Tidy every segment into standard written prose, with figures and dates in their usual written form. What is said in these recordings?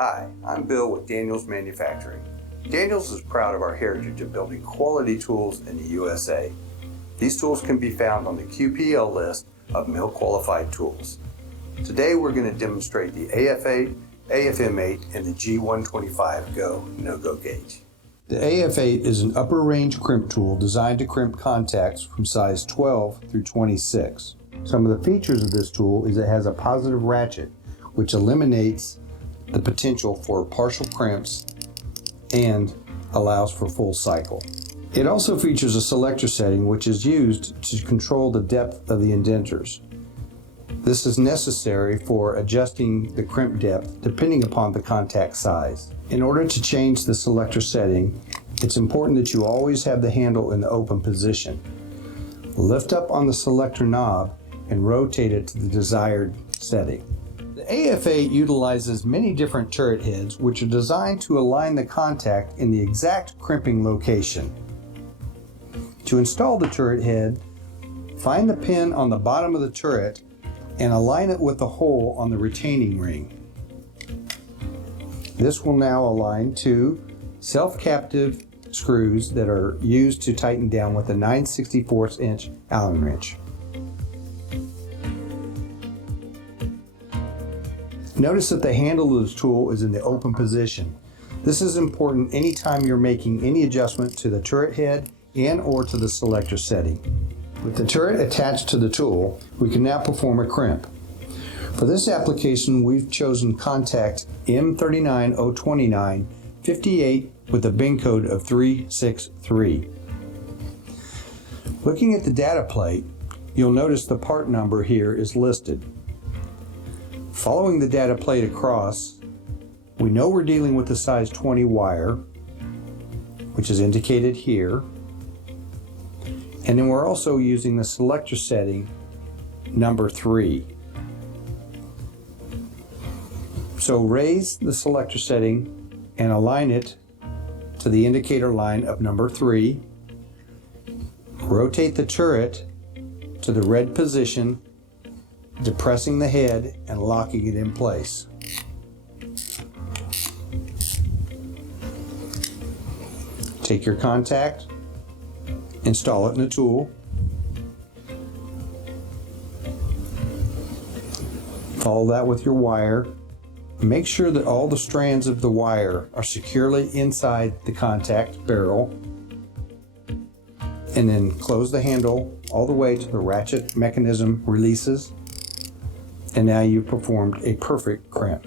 Hi, I'm Bill with Daniels Manufacturing. Daniels is proud of our heritage of building quality tools in the USA. These tools can be found on the QPL list of mill qualified tools. Today we're going to demonstrate the AF8, AFM8, and the G125 Go no-go gauge. The AF8 is an upper range crimp tool designed to crimp contacts from size 12 through 26. Some of the features of this tool is it has a positive ratchet, which eliminates the potential for partial crimps and allows for full cycle. It also features a selector setting which is used to control the depth of the indentures. This is necessary for adjusting the crimp depth depending upon the contact size. In order to change the selector setting, it's important that you always have the handle in the open position. Lift up on the selector knob and rotate it to the desired setting. The AF8 utilizes many different turret heads which are designed to align the contact in the exact crimping location. To install the turret head, find the pin on the bottom of the turret and align it with the hole on the retaining ring. This will now align to self-captive screws that are used to tighten down with a 9/64 inch Allen wrench. Notice that the handle of the tool is in the open position. This is important anytime you're making any adjustment to the turret head and or to the selector setting. With the turret attached to the tool, we can now perform a crimp. For this application, we've chosen contact M39029 58 with a bin code of 363. Looking at the data plate, you'll notice the part number here is listed. Following the data plate across, we know we're dealing with the size 20 wire, which is indicated here. And then we're also using the selector setting number 3. So raise the selector setting and align it to the indicator line of number 3. Rotate the turret to the red position, depressing the head and locking it in place. Take your contact, install it in the tool. Follow that with your wire. Make sure that all the strands of the wire are securely inside the contact barrel. And then close the handle all the way to the ratchet mechanism releases. And now you've performed a perfect crimp.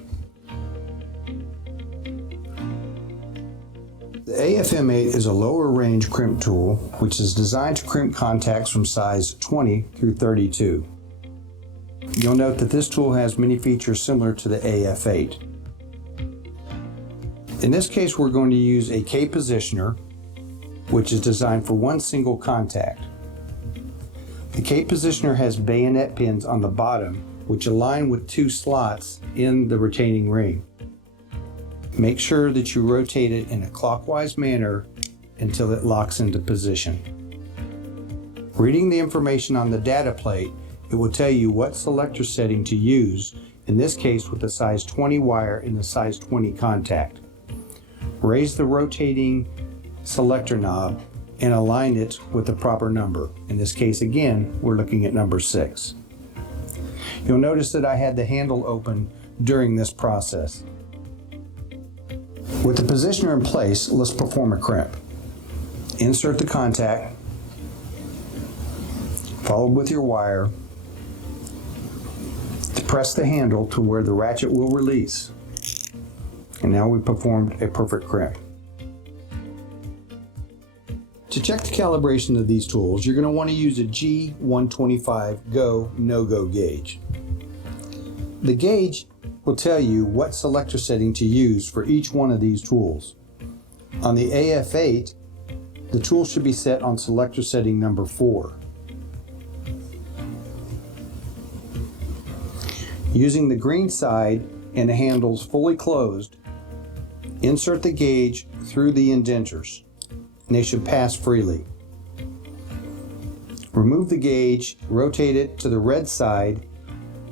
The AFM8 is a lower range crimp tool which is designed to crimp contacts from size 20 through 32. You'll note that this tool has many features similar to the AF8. In this case, we're going to use a K positioner which is designed for one single contact. The K positioner has bayonet pins on the bottom which align with 2 slots in the retaining ring. Make sure that you rotate it in a clockwise manner until it locks into position. Reading the information on the data plate, it will tell you what selector setting to use, in this case with the size 20 wire and the size 20 contact. Raise the rotating selector knob and align it with the proper number. In this case, again, we're looking at number 6. You'll notice that I had the handle open during this process. With the positioner in place, let's perform a crimp. Insert the contact, followed with your wire. Depress the handle to where the ratchet will release. And now we've performed a perfect crimp. To check the calibration of these tools, you're going to want to use a G125 Go no-go gauge. The gauge will tell you what selector setting to use for each one of these tools. On the AF8, the tool should be set on selector setting number 4. Using the green side and the handles fully closed, insert the gauge through the indentures, and they should pass freely. Remove the gauge, rotate it to the red side,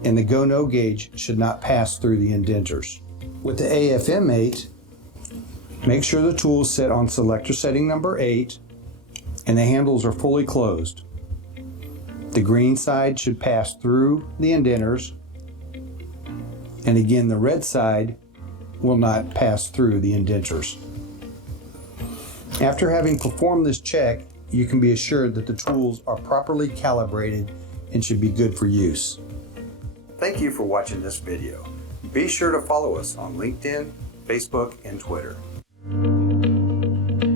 and the go-no gauge should not pass through the indentures. With the AFM8, make sure the tool is set on selector setting number 8 and the handles are fully closed. The green side should pass through the indenters, and again the red side will not pass through the indenters. After having performed this check, you can be assured that the tools are properly calibrated and should be good for use. Thank you for watching this video. Be sure to follow us on LinkedIn, Facebook, and Twitter.